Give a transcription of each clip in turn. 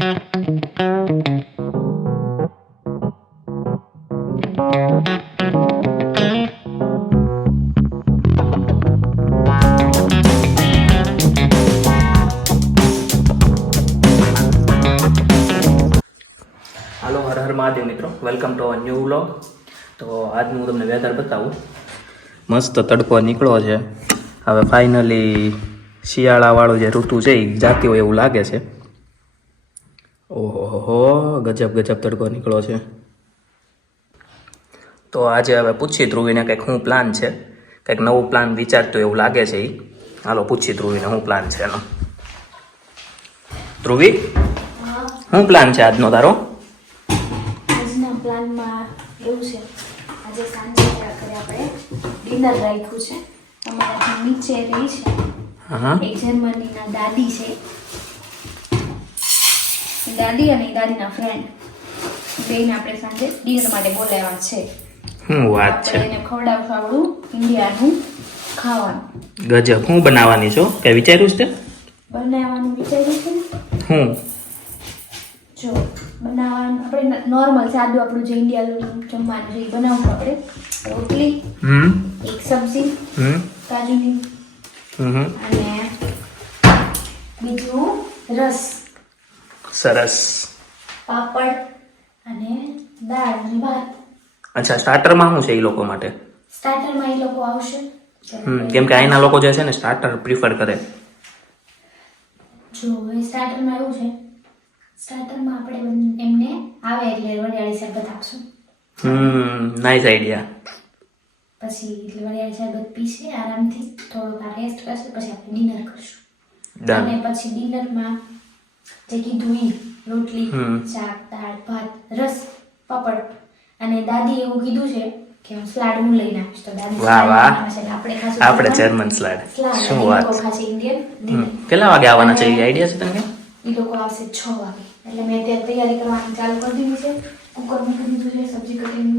હાલો, હર હર મહાદેવ મિત્રો, welcome to our new vlog. તો આજનું હું તમને વેધર બતાવું. મસ્ત તડકો નીકળો છે. હવે ફાઇનલી શિયાળાવાળું જે ઋતુ છે એ જાતી હોય એવું લાગે છે. ઓહો, ગજબ ગજબ તડકો નીકળો છે. તો આજે હવે પૂછી ધ્રુવીને કંઈક શું પ્લાન છે, કંઈક નવું પ્લાન વિચારતું એવું લાગે છે. હાલો પૂછી ધ્રુવીને શું પ્લાન છે એનો. ધ્રુવી, શું પ્લાન છે આજનો તારો? પ્લાનમાં એવું છે, આજે સાંજે ઘરે આપણે ડિનર રાખ્યું છે. અમારા નીચે રહી છે એક જર્મનીના દાદી છે. દાદી અને દાદીના ફ્રેન્ડ બેને આપણે સાંજે ડિનર માટે બોલાવ્યા છે. શું વાત છે? એને ખવડાવશું આપણું ઇન્ડિયાનું ખાવાનું. ગજબ. શું બનાવવાની છો, કઈ વિચાર્યું છે? બનાવવાનું વિચાર્યું છે ને. હું જો બનાવવાનું આપણે નોર્મલ સાદું આપણું જે ઇન્ડિયાનું જમવાનું છે એ બનાવશું. આપણે રોટલી, એક સબ્જી, કાજુની, અને બીજું રસ, સરસ. પાપડ અને દાળ અને ભાત. અચ્છા, સ્ટાર્ટરમાં શું છે એ લોકો માટે? સ્ટાર્ટરમાં એ લોકો આવશે. કેમ કે અહીંના લોકો જે છે ને સ્ટાર્ટર પ્રિફર કરે. જો એ સ્ટાર્ટરમાં એવું છે, સ્ટાર્ટરમાં આપણે એમને આવે એટલે વરિયાળી શરબત આપશું. Nice idea. પછી એટલે વરિયાળી શરબત પીશે આરામથી, થોડોક આ રેસ્ટ કરશે, પછી આપણે ડિનર કરશું. Done. અને પછી ડિનરમાં જે કીધું ઈ રોટલી, શાક, દાળ, ભાત, રસ, પાપડ. અને દાદી એવું કીધું છે કે હું સ્લાડ હું લઈને આવીશ. તો દાદી વાહ વાહ, આપણે ખાશું આપણે જર્મન સ્લાડ. શું વાત છે. ખાશે ઇન્ડિયન ડિનર. કેટલા વાગે આવવાના છે એ આઈડિયા છે તમને? એ લોકો આવશે 6 વાગે. એટલે મેં અત્યારે તૈયારી કરવાની ચાલુ કરી દીધી છે. કુકર મૂકી દીધું છે, સબ્જી કટિંગ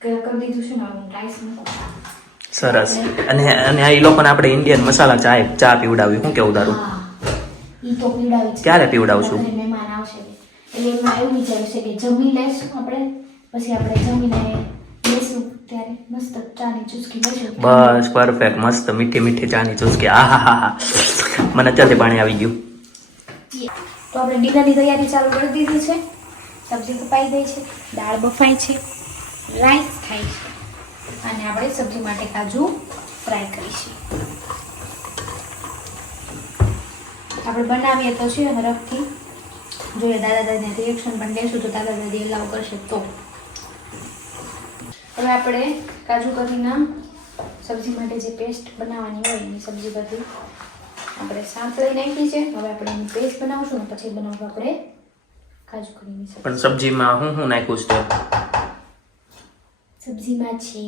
કરી દીધું છે ને, હું રાઈસ મૂકું. સરસ. અને આ એ લોકોને આપણે ઇન્ડિયન મસાલા ચા પીવડાવી. શું કેવું તારું? હા, ઈ તો પીવડાવી છે. ક્યારે પીવડાવશું? ઘરે મહેમાન આવશે એટલે એમાં એવું વિચાર્યું છે કે જમી લેશું આપણે, પછી આપણે જમીને લેશું ત્યારે મસ્ત ચાની ચુસ્કી લેશું. બસ પરફેક્ટ. મસ્ત મીઠી મીઠી ચાની ચુસ્કી. આહા, મને અત્યારથી પાણી આવી ગયું. તો આપણે ડિનરની તૈયારી ચાલુ કરી દીધી છે. સબ્જી કપાઈ ગઈ છે, દાળ બફાઈ છે, રાઈસ થાય છે, અને આપણે સબ્જી માટે કાજુ ફ્રાય કરીશું. આપણે બનાવીએ તો છે હરખથી જોઈએ, દાદા દાદીને રિએક્શન પણ લેશું તો દાદા દાદી એલાવ કરશે તો. હવે આપણે કાજુ કરીના સબ્જી માટે જે પેસ્ટ બનાવવાની હોય એની સબ્જી બધી આપણે સાંતળી નાખી છે. હવે આપણે એની પેસ્ટ બનાવશું ને પછી બનાવશું આપણે કાજુ કરીની સબ્જી. પણ સબ્જીમાં હું નાખ્યું છે? સબ્જીમાં છે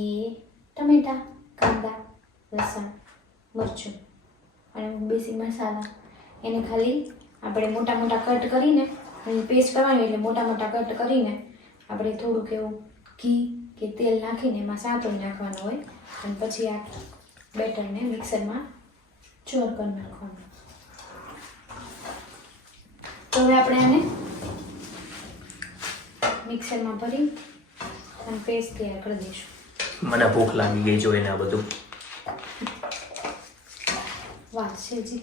ટમેટા, કાંદા, લસણ, મરચું અને બેસિક મસાલા. એને ખાલી આપણે મોટા મોટા કટ કરીને એની પેસ્ટ કરવાની, એટલે મોટા મોટા કટ કરીને આપણે થોડુંક એવું ઘી કે તેલ નાખીને એમાં સાંતળી નાખવાનું હોય, અને પછી આ બેટરને મિક્સરમાં ચોર કરી નાખવાનું. તો હવે આપણે એને મિક્સરમાં ભરી અને પેસ્ટ તૈયાર કરી દઈશું. મને ભૂખ લાગી ગઈ જોઈને આ બધું. વાત છે હજી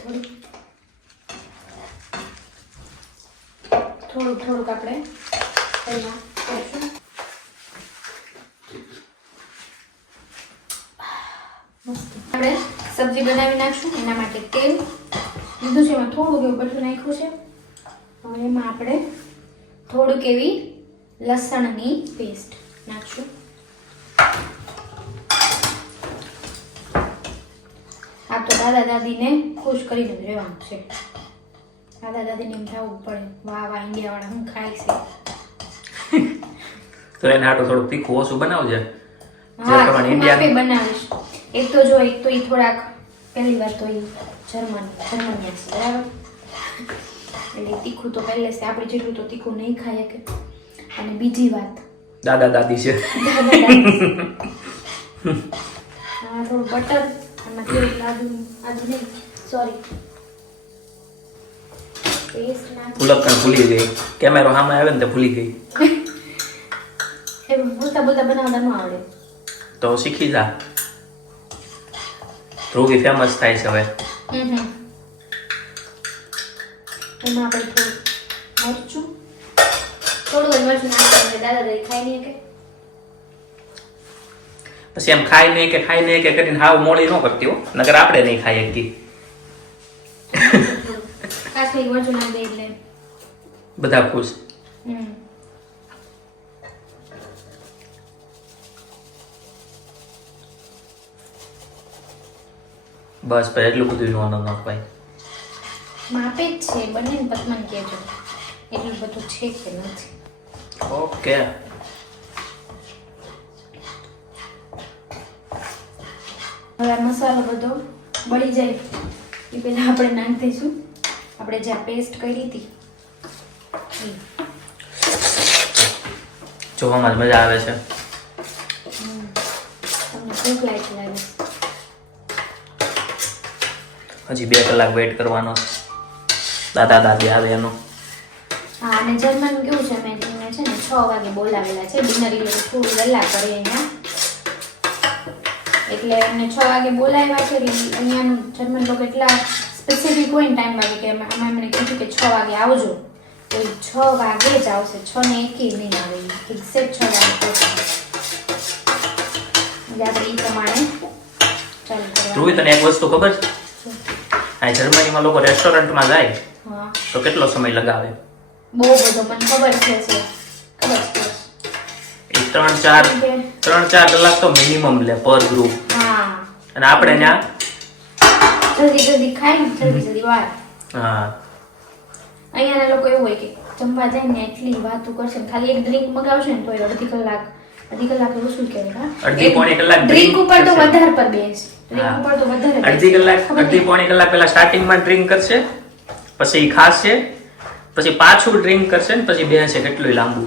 થોડુંક આપણે એમાં કરશું. મસ્ત આપણે સબ્જી બનાવી નાખશું. એના માટે તેલ લીધું છે, એમાં થોડુંક એવું બધું નાખ્યું છે. હવે એમાં આપણે થોડુંક એવી લસણની પેસ્ટ નાખશું. આ તો દાદા દાદીને ખુશ કરીને જ રહેવાનું છે. દાદા દાદીને એમ થવું પડે વાહ વાહ ઇન્ડિયાવાળા હું ખાય છે. તો એને આટલું થોડું તીખું ઓછું બનાવજે. હા, હું બનાવીશ. એક તો એ થોડાક પહેલી વાર તો એ જર્મનિયા છે બરાબર, એટલે તીખું તો પહેલે છે. આપણે જેટલું તો તીખું નહીં ખાઈએ કે. અને બીજી વાત, દાદા દાદી છે. હા, થોડું બટર અને થોડું આદુ નહીં, સોરી, પેસ્ટ નાખી ભૂલક્કણ ભૂલી ગઈ, કેમેરો સામે આવે ને તો ભૂલી ગઈ. એ બોલતા બોલતા બનાવતા ન આવડે. તો શીખી જા. ધ્રુવી ફેમસ થાય છે હવે. એમાં આપણે થોડું મરચું જ મરચું નાખીને દાદા દાદી ખાઈ નહીં કે પછી એમ ખાઈ નહીં કે કરીને હાવ મોડી ન કરતી હો, નકર આપણે નહીં ખાઈ શકીએ. કાશ્મીરી મરચું નાખી દે એટલે બધા ખુશ. બસ ભાઈ એટલું બધું નોંધ નાખવાય. માપે જ છે બંને પતમન કહેજો એટલું બધું છે કે નથી. ઓકે. હવે આ મસાલો બધો બળી જાય એ પહેલાં આપણે નાખી દઈશું આપણે જે પેસ્ટ કરી હતી એ. જોવામાં જ મજા આવે છે. તમને ભૂખ લાગે હજી 2 કલાક વેઇટ કરવાનો. દાદા દાદી આવે એનો. હા અને જર્મન કેવું છે મેં તમને છે ને 6 વાગે બોલાવેલા છે ડિનર એટલે થોડું વહેલા કરીએ અહીંયા એટલે એમને 6 વાગે બોલાવ્યા છે અહીંયાનું જર્મન લોકો એટલા સ્પેસિફિક હોય ને ટાઈમ વાગે કે અમે એમણે કીધું કે 6 વાગે આવજો તો 6 વાગે જ આવશે 6 ને 1 નહીં આવે એક્ઝેક્ટ 6 વાગે પહોંચે એટલે આપણે એ પ્રમાણે ચાલુ કરવાનું. ધ્રુવી તને એક વસ્તુ ખબર છે? આ જર્મનીમાં લોકો રેસ્ટોરન્ટમાં જાય હા તો કેટલો સમય લગાવે? બહુ બધો મને ખબર છે ખબર છે. 3-4 કલાક તો મિનિમમ લે પર ગ્રુપ. હા અને આપણે ત્યાં જલ્દી ખાઈ જલ્દી વાર. હા અહીંયાના લોકો એવું હોય કે જમવા જાય ને એટલી વાતો કરશે ને ખાલી એક ડ્રિંક મગાવશે ને તો અડધી કલાક ઓછું કહેવાય. અડધી પોણી કલાક ડ્રિંક ઉપર તો વધારે પર બેસ ડ્રિંક ઉપર તો વધારે અડધી પોણી કલાક પહેલા સ્ટાર્ટિંગમાં ડ્રિંક કરશે, પછી ખાશે, પછી પાછું ડ્રિંક કરશે ને પછી બેસે. કેટલું લાંબુ.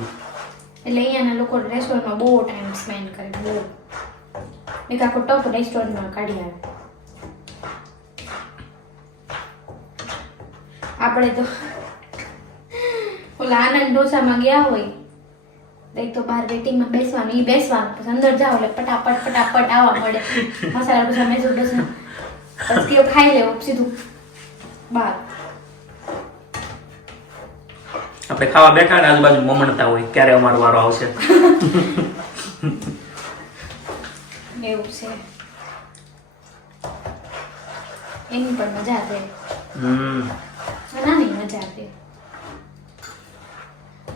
એટલે અહીંયાના લોકો રેસ્ટોરન્ટમાં બહુ ટાઈમ સ્પેન્ડ કરે બહુ. એક આખો ટપ રેસ્ટોરન્ટમાં કાઢી આવે. આપણે તો ઓલા આનંદ ઢોસામાં ગયા હોય એક તો બહાર વેટિંગમાં બેસવાનું પછી અંદર જાઓ એટલે ફટાફટ આવવા મળે મસાલા ઢોસા મેસૂર ઢોસા પછી ખાઈ લેવું સીધું બહાર. આપણે ખાવા બેઠા ને આજુબાજુ મમણતા હોય ક્યારે અમારો વારો આવશે. એવું છે એની પણ મજા આવે. નાની મજા આવે.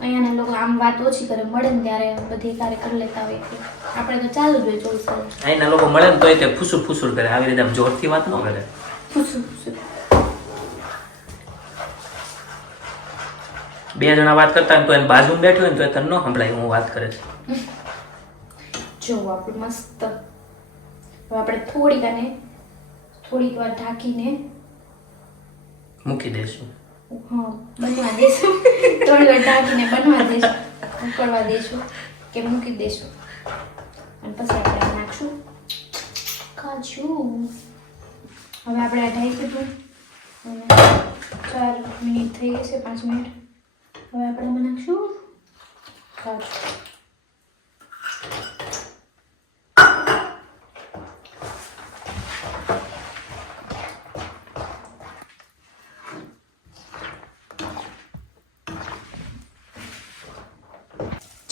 અહીંયાના લોકો આમ વાત ઓછી કરે મળે ને ત્યારે બધી કાર્ય કરી લેતા હોય છે. આપણે તો ચાલુ જ હોય 24 કલાક. અહીંના લોકો મળે ને તોય તે ફૂસુર કરે. આવી રીતે આમ જોરથી વાત ન કરે. ફૂસુર 2 જણા વાત કરતા હોય તો એને બાજુમાં બેઠો હોય ને તો તને ન સંભળાય હું વાત કરે છે. જો આપણે મસ્ત હવે આપણે થોડીક વાર ઢાંકીને મૂકી દઈશું. હા બનવા દઈશું. થોડી વાર ઢાંકીને બનવા દઈશું, ઉકળવા દઈશું કે મૂકી દઈશું અને પછી આપણે નાખશું કાજુ. હવે આપણે આ ઢાંકી દીધું 4 મિનિટ થઈ ગઈ છે 5 મિનિટ. હવે આપણે નાખશું કાજુ.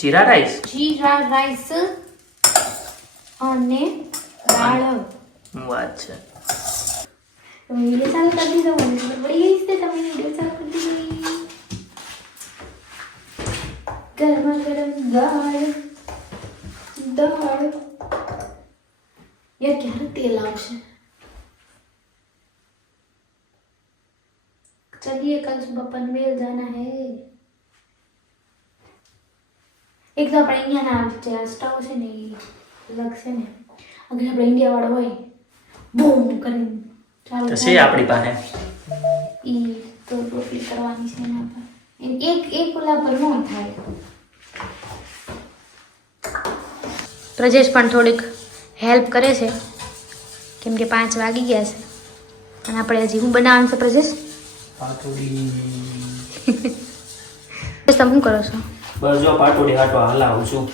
જીરા રાઈસ અને દાળ. વાત છે. તમે વિડીયો ચાલુ કરી દીધો મને ખબર પડી ગઈ છે તમે વિડીયો ચાલુ કરી દીધી. ગરમા ગરમ દાળ યાર ક્યારે તેલ આવશે? चलिए कल सुबह पनवेल जाना है. એક તો આપણે અહીંયાના જે સ્ટવ છે ને એ અલગ છે ને અગર આપણે ઇન્ડિયા વાળો હોય બૂમ કરીને ચાલુ તો છે આપણી પાસે એ તો રોટલી કરવાની છે એના પર એક ઓલા પર ન થાય. પ્રજેશ પણ થોડીક હેલ્પ કરે છે કેમ કે 5 વાગી ગયા છે અને આપણે હજી હું બનાવવાનું છે પ્રજેશ પાટોડી તમે શું કરો છો? બસ જો પાટોડી હાટવા હલાવું છું.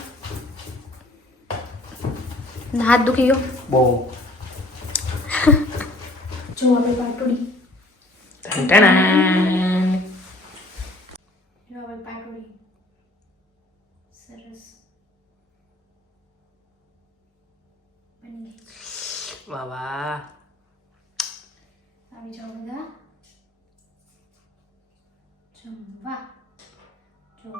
હાથ દુખી ગયો? બહુ જો હવે પાટોડી ટન જો હવે પાટોડી સરસ બની ગઈ. વાહ વાહ. આવી જાઓ બધા જમવા. જો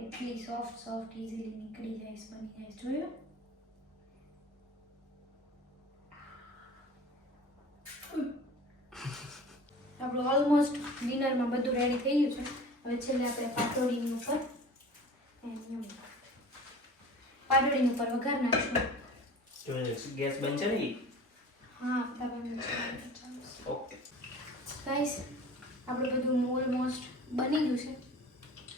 એટલી સોફ્ટ ઇઝીલી નીકળી જાય બની જાય. જોયું? આપણું ઓલમોસ્ટ ડિનરમાં બધું રેડી થઈ ગયું છે. હવે છેલ્લે આપણે પાટોડીની ઉપર પાટોડીની ઉપર વઘાર નાખશું. ગેસ બંધ છે ને ઈ? હા તમે ઓકે ગાઈસ આપણે બધું ઓલમોસ્ટ બની ગયું છે.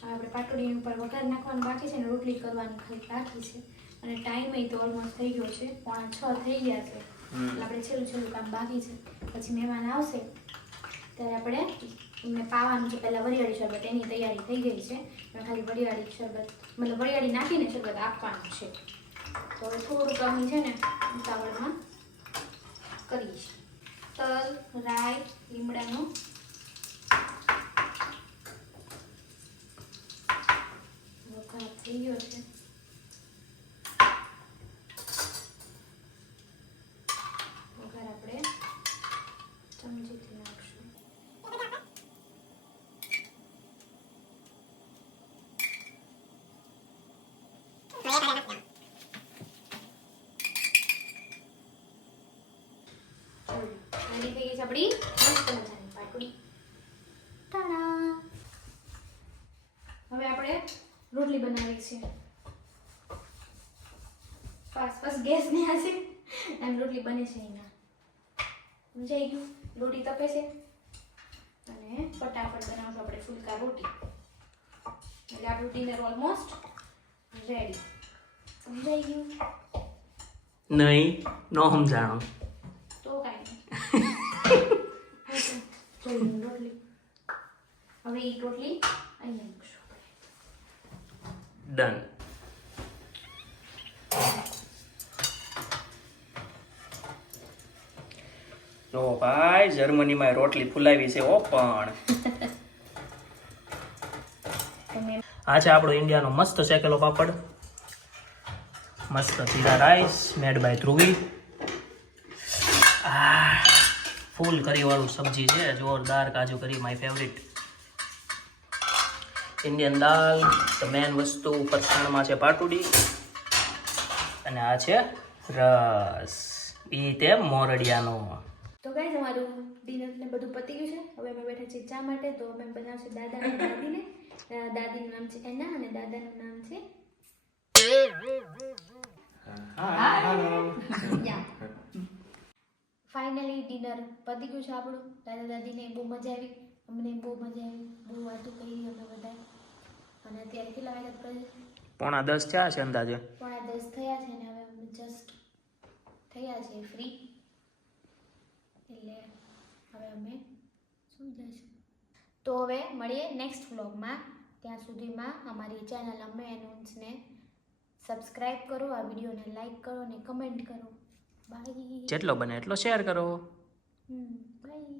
હવે આપણે પાટોડીની ઉપર વઘાર નાખવાનું બાકી છે ને રોટલી કરવાની ખાલી બાકી છે. અને ટાઈમ તો ઓલમોસ્ટ થઈ ગયો છે, 5:45 થઈ ગયા છે. એટલે આપણે છેલ્લું કામ બાકી છે. પછી મહેમાન આવશે ત્યારે આપણે એમને પાવાનું છે. પહેલાં વરિયાળી શરબત એની તૈયારી થઈ ગઈ છે. અને ખાલી વરિયાળી શરબત મતલબ વરિયાળી નાખીને શરબત આપવાનું છે. તો હવે થોડું કમી છે ને ઉતાવળમાં કરીશ. તલ, રાઈ, લીમડાનો વઘાર થઈ ગયો છે. વઘાર આપણે ચમચીથી નાખશું. રેડી થઈ ગઈ છે આપણી મસ્ત મજાની પાટોડી. ટાડા! હવે આપણે રોટલી બનાવી છે. બસ ગેસ ને આશે અને રોટલી બને છે એના. સમજાઈ ગયું? રોટી તપે છે અને ફટાફટ બનાવશું આપણે ફુલકા રોટી. એટલે આપણું ડિનર ઓલમોસ્ટ રેડી. સમજાઈ ગયું? નહીં નો સમજાણો. તો કાંઈ નહીં. રોટલી હવે એ રોટલી અહીંયા મૂકશું. ડન. જો ભાઈ જર્મનીમાં રોટલી ફુલાવી છે ઓ પણ આ છે આપણો ઇન્ડિયાનો મસ્ત શેકેલો પાપડ, મસ્ત જીરા રાઈસ મેડ બાય ધ્રુવી. ફૂલ કરી વાળું સબ્જી છે, જોરદાર કાજુ કરી, માય ફેવરિટ. ઇન્ડિયન દાલ, તો મેન વસ્તુ ફરસાણમાં છે પાટોડી અને આ છે રસ, ઈ તે મોરડિયાનો. તો ગાઈસ અમારું ડિનર ને બધું પતી ગયું છે. હવે અમે બેઠા છીએ ચા માટે. તો અમે બનાવશું દાદા અને દાદીને. દાદીનું નામ છે એના અને દાદાનું નામ છે ફાઇનલી ડિનર પતી ગયું છે આપણું. દાદા દાદીને બહુ મજા આવી, અમને બહુ મજા આવી, બહુ વાતો કરી અમે બધા. અને અત્યારે કેટલા વાગ્યા પછી? 9:45 થયા છે અંદાજે. 9:45 થયા છે ને હવે અમે જસ્ટ થયા છે ફ્રી. એટલે હવે અમે શું જઈશું. તો હવે મળીએ નેક્સ્ટ વ્લોગમાં. ત્યાં સુધીમાં અમારી ચેનલ અમે એનાઉન્સને સબસ્ક્રાઈબ કરો, આ વિડીયોને લાઈક કરો અને કમેન્ટ કરો. બાય. જેટલો બને એટલો શેર કરો. બાય.